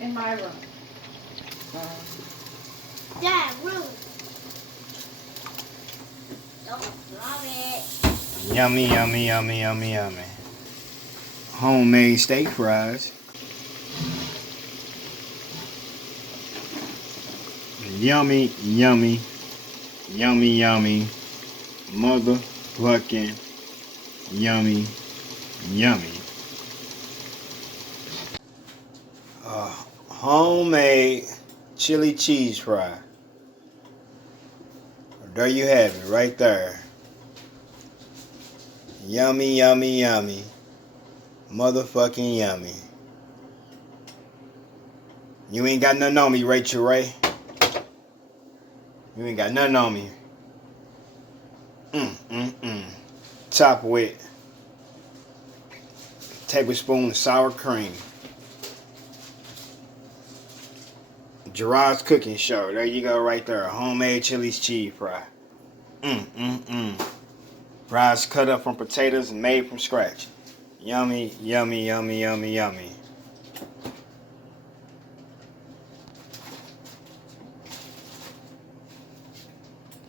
In my room. Dad, room. Don't love it. Yummy, yummy, yummy, yummy, yummy. Homemade steak fries. Yummy, yummy, yummy, yummy. Motherfucking yummy, yummy. Homemade chili cheese fry. There you have it, right there. Yummy, yummy, yummy. Motherfucking yummy. You ain't got nothing on me, Rachel Ray. You ain't got nothing on me. Top with tablespoon of sour cream. Gerard's Cooking Show. There you go, right there. Homemade chili cheese fry. Fries cut up from potatoes and made from scratch. Yummy, yummy, yummy, yummy, yummy.